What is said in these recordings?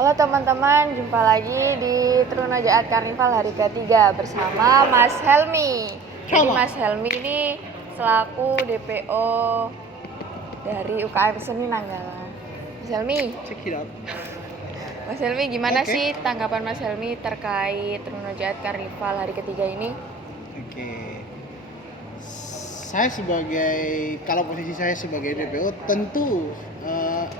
Halo teman-teman, jumpa lagi di Trunojo Art Carnival hari ketiga bersama Mas Helmi. Jadi Mas Helmi ini selaku DPO dari UKM Seni Nanggala. Mas Helmi, Mas Helmi gimana sih tanggapan Mas Helmi terkait Trunojo Art Carnival hari ketiga ini? Kalau posisi saya sebagai DPO, tentu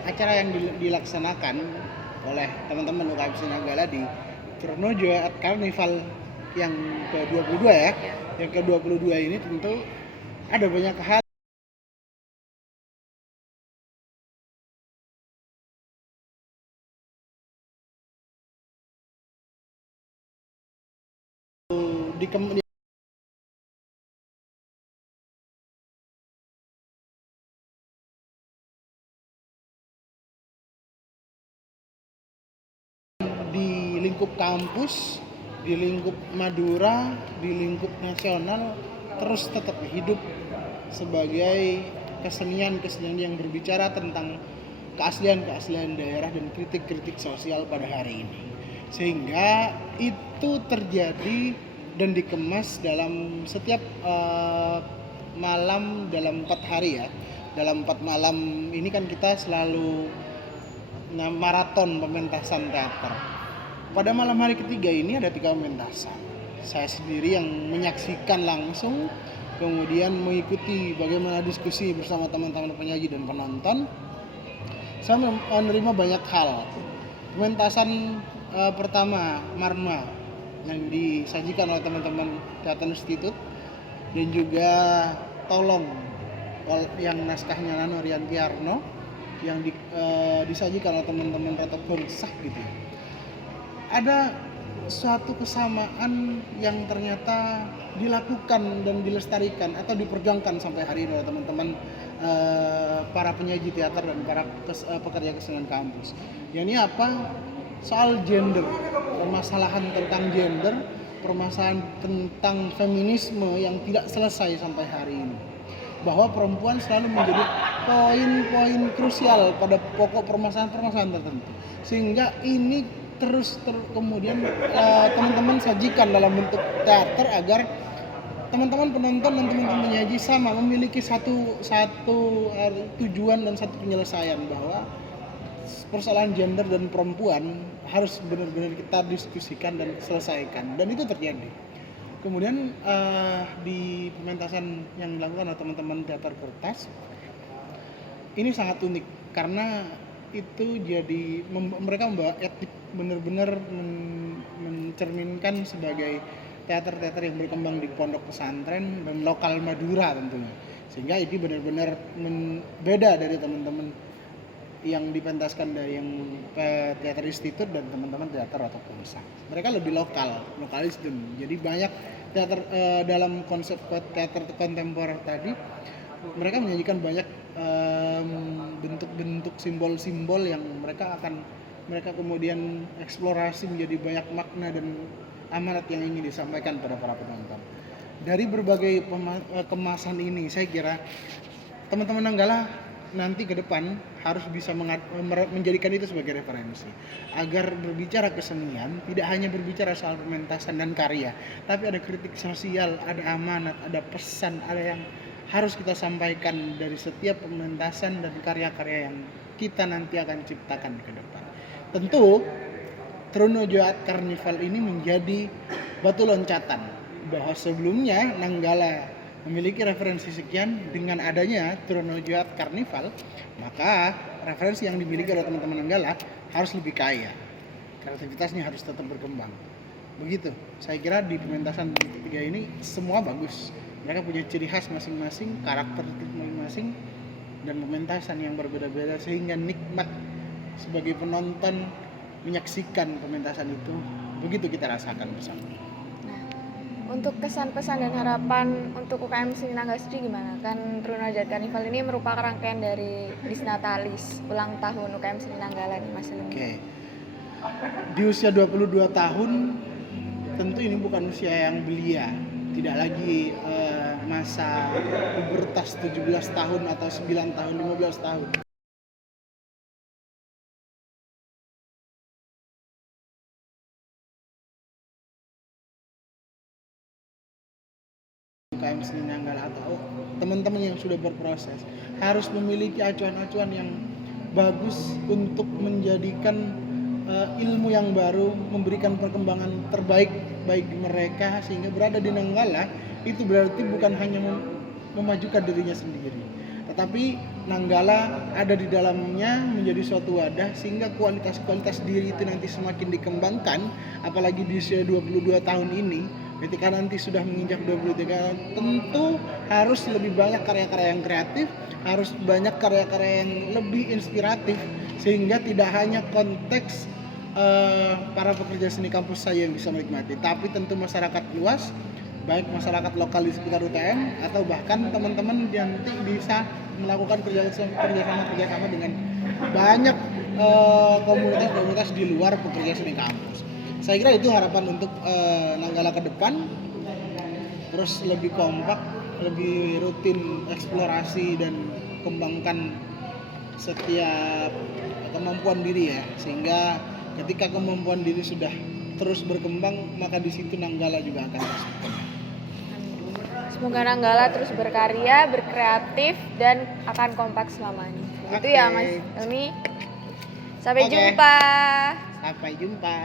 acara yang dilaksanakan oleh teman-teman UKM Seni Nanggala di Trunojo Art Carnival yang ke-22 ya. Yang ke-22 ini tentu ada banyak hal di lingkup kampus, di lingkup Madura, di lingkup nasional terus tetap hidup sebagai kesenian yang berbicara tentang keaslian daerah dan kritik-kritik sosial pada hari ini. Sehingga itu terjadi dan dikemas dalam setiap malam dalam 4 hari ya. Dalam 4 malam ini kan kita selalu maraton pementasan teater. Pada malam hari ketiga ini ada 3 pementasan. Saya sendiri yang menyaksikan langsung, kemudian mengikuti bagaimana diskusi bersama teman-teman penyaji dan penonton. Saya menerima banyak hal. Pementasan pertama Marma yang disajikan oleh teman-teman Teater Institut dan juga Tolong yang naskahnya Nano Riantiarno yang disajikan oleh teman-teman Reto Bongsah gitu. Ada suatu kesamaan yang ternyata dilakukan dan dilestarikan atau diperjuangkan sampai hari ini oleh teman-teman para penyaji teater dan para pekerja kesenian kampus. Ini apa? Soal gender, permasalahan tentang gender, permasalahan tentang feminisme yang tidak selesai sampai hari ini. Bahwa perempuan selalu menjadi poin-poin krusial pada pokok permasalahan-permasalahan tertentu. Sehingga ini terus kemudian teman-teman sajikan dalam bentuk teater agar teman-teman penonton dan teman-teman penyaji sama memiliki satu tujuan dan satu penyelesaian, bahwa persoalan gender dan perempuan harus benar-benar kita diskusikan dan selesaikan, dan itu terjadi. Kemudian di pementasan yang dilakukan oleh teman-teman teater kertas ini sangat unik karena itu jadi mereka membawa etik, benar-benar mencerminkan sebagai teater-teater yang berkembang di pondok pesantren dan lokal Madura tentunya, sehingga ini benar-benar beda dari teman-teman yang dipentaskan dari yang Teater Institut dan teman-teman teater atau Bongsah. Mereka lebih lokalis dan jadi banyak teater dalam konsep teater kontemporer tadi mereka menyajikan banyak bentuk-bentuk simbol-simbol yang mereka kemudian eksplorasi menjadi banyak makna dan amanat yang ingin disampaikan pada para penonton. Dari berbagai kemasan ini, saya kira teman-teman Nanggala nanti ke depan harus bisa menjadikan itu sebagai referensi agar berbicara kesenian tidak hanya berbicara soal pementasan dan karya, tapi ada kritik sosial, ada amanat, ada pesan, ada yang harus kita sampaikan dari setiap pementasan dan karya-karya yang kita nanti akan ciptakan ke depan. Tentu Trunojo Art Carnival ini menjadi batu loncatan bahwa sebelumnya Nanggala memiliki referensi sekian. Dengan adanya Trunojo Art Carnival, maka referensi yang dimiliki oleh teman-teman Nanggala harus lebih kaya, kreativitasnya harus tetap berkembang. Begitu, saya kira di pementasan ketiga ini semua bagus. Mereka punya ciri khas masing-masing, karakter masing-masing, dan pementasan yang berbeda-beda sehingga nikmat sebagai penonton menyaksikan pementasan itu. Begitu kita rasakan bersama. Untuk kesan pesan dan harapan untuk UKM Seni Nanggala sendiri gimana? Kan Trunojo Art Carnival ini merupakan rangkaian dari Disnatalis ulang tahun UKM Seni Nanggala nih Mas Helmi. Di usia 22 tahun tentu ini bukan usia yang belia, tidak lagi masa pubertas 17 tahun atau 9 tahun, 15 tahun. UKM Seni Nanggala atau teman-teman yang sudah berproses harus memiliki acuan-acuan yang bagus untuk menjadikan ilmu yang baru, memberikan perkembangan terbaik bagi mereka, sehingga berada di Nanggala itu berarti bukan hanya memajukan dirinya sendiri, tetapi Nanggala ada di dalamnya menjadi suatu wadah sehingga kualitas diri itu nanti semakin dikembangkan, apalagi di usia 22 tahun ini. Ketika nanti sudah menginjak 23 tahun, tentu harus lebih banyak karya-karya yang kreatif, harus banyak karya-karya yang lebih inspiratif, sehingga tidak hanya konteks para pekerja seni kampus saya yang bisa menikmati, tapi tentu masyarakat luas, baik masyarakat lokal di sekitar UTM atau bahkan teman-teman yang nanti bisa melakukan kerjasama dengan banyak komunitas-komunitas di luar pekerja seni kampus. Saya kira itu harapan untuk Nanggala ke depan, terus lebih kompak, lebih rutin eksplorasi dan kembangkan setiap kemampuan diri ya, sehingga ketika kemampuan diri sudah terus berkembang, maka di situ Nanggala juga akan terus berkembang. Semoga Nanggala terus berkarya, berkreatif, dan akan kompak selamanya. Itu ya Mas Helmi. Sampai jumpa. Sampai jumpa.